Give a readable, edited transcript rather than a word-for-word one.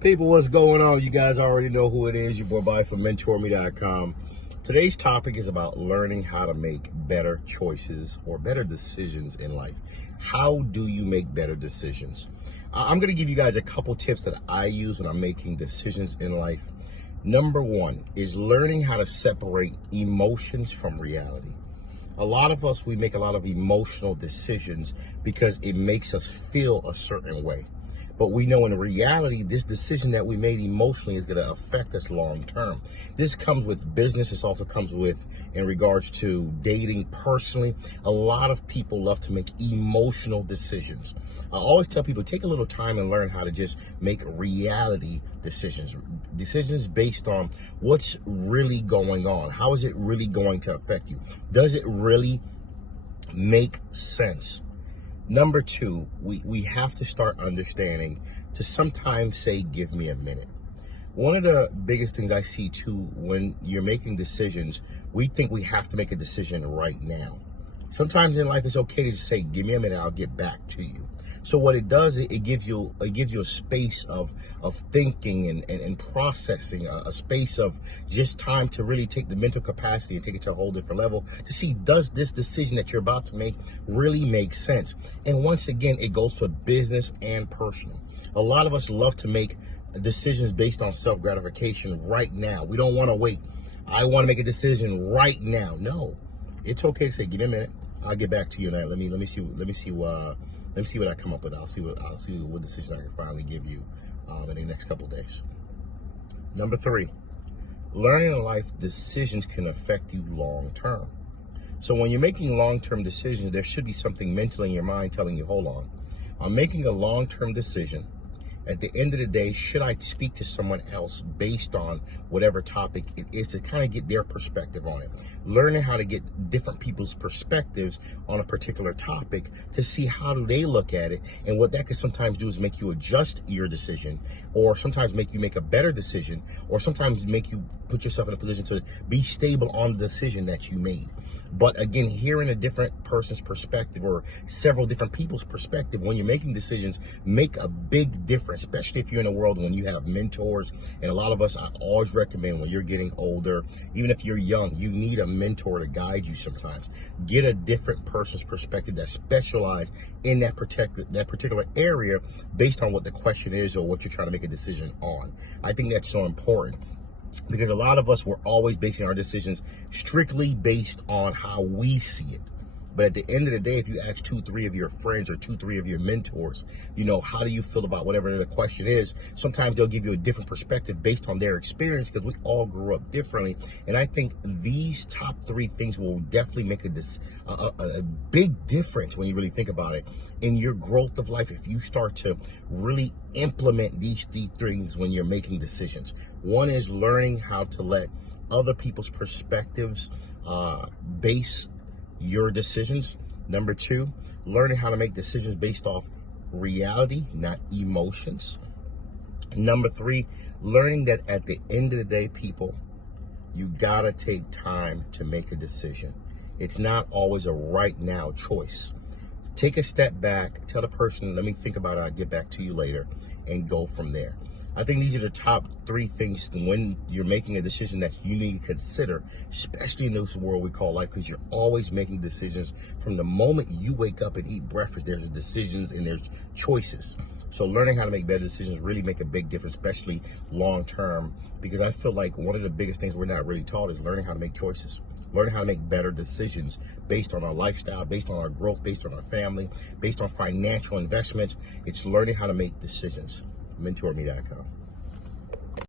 People, what's going on? You guys already know who it is. Your boy Bobby from Mentourme.com. Today's topic is about learning how to make better choices or better decisions in life. How do you make better decisions? I'm going to give you guys a couple tips that I use when I'm making decisions in life. Number one is learning how to separate emotions from reality. A lot of us, we make a lot of emotional decisions because it makes us feel a certain way. But we know in reality, this decision that we made emotionally is going to affect us long term. This comes with business. This also comes with in regards to dating personally. A lot of people love to make emotional decisions. I always tell people, take a little time and learn how to just make reality decisions. Decisions based on what's really going on. How is it really going to affect you? Does it really make sense? Number two, we have to start understanding to sometimes say, give me a minute. One of the biggest things I see too, when you're making decisions, we think we have to make a decision right now. Sometimes in life, it's okay to just say, give me a minute, I'll get back to you. So what it does, it gives you a space of thinking and processing, a space of just time to really take the mental capacity and take it to a whole different level to see, does this decision that you're about to make really make sense? And once again, it goes for business and personal. A lot of us love to make decisions based on self-gratification right now. We don't want to wait. I want to make a decision right now. No, it's okay to say, give me a minute. I'll get back to you tonight. Let me see what I come up with. I'll see what decision I can finally give you in the next couple of days. Number three, learning in life, decisions can affect you long term. So when you're making long-term decisions, there should be something mentally in your mind telling you, hold on, I'm making a long-term decision. At the end of the day, should I speak to someone else based on whatever topic it is to kind of get their perspective on it? Learning how to get different people's perspectives on a particular topic to see how do they look at it. And what that can sometimes do is make you adjust your decision, or sometimes make you make a better decision, or sometimes make you put yourself in a position to be stable on the decision that you made. But again, hearing a different person's perspective or several different people's perspective when you're making decisions make a big difference, especially if you're in a world when you have mentors. And a lot of us, I always recommend when you're getting older, even if you're young, you need a mentor to guide you sometimes. Get a different person's perspective that specializes in that particular area based on what the question is or what you're trying to make a decision on. I think that's so important. Because a lot of us, we're always basing our decisions strictly based on how we see it. But at the end of the day, if you ask 2-3 of your friends or 2-3 of your mentors, how do you feel about whatever the question is? Sometimes they'll give you a different perspective based on their experience because we all grew up differently. And I think these top 3 things will definitely make a big difference when you really think about it in your growth of life if you start to really implement these 3 things when you're making decisions. One is learning how to let other people's perspectives base your decisions. Number 2, learning how to make decisions based off reality, not emotions. Number 3, learning that at the end of the day, people, you gotta take time to make a decision. It's not always a right now choice. Take a step back, tell the person, let me think about it, I'll get back to you later, and go from there. I think these are the top 3 things when you're making a decision that you need to consider, especially in this world we call life, because you're always making decisions. From the moment you wake up and eat breakfast, there's decisions and there's choices. So learning how to make better decisions really make a big difference, especially long term, because I feel like one of the biggest things we're not really taught is learning how to make choices. Learning how to make better decisions based on our lifestyle, based on our growth, based on our family, based on financial investments. It's learning how to make decisions. Mentourme.com.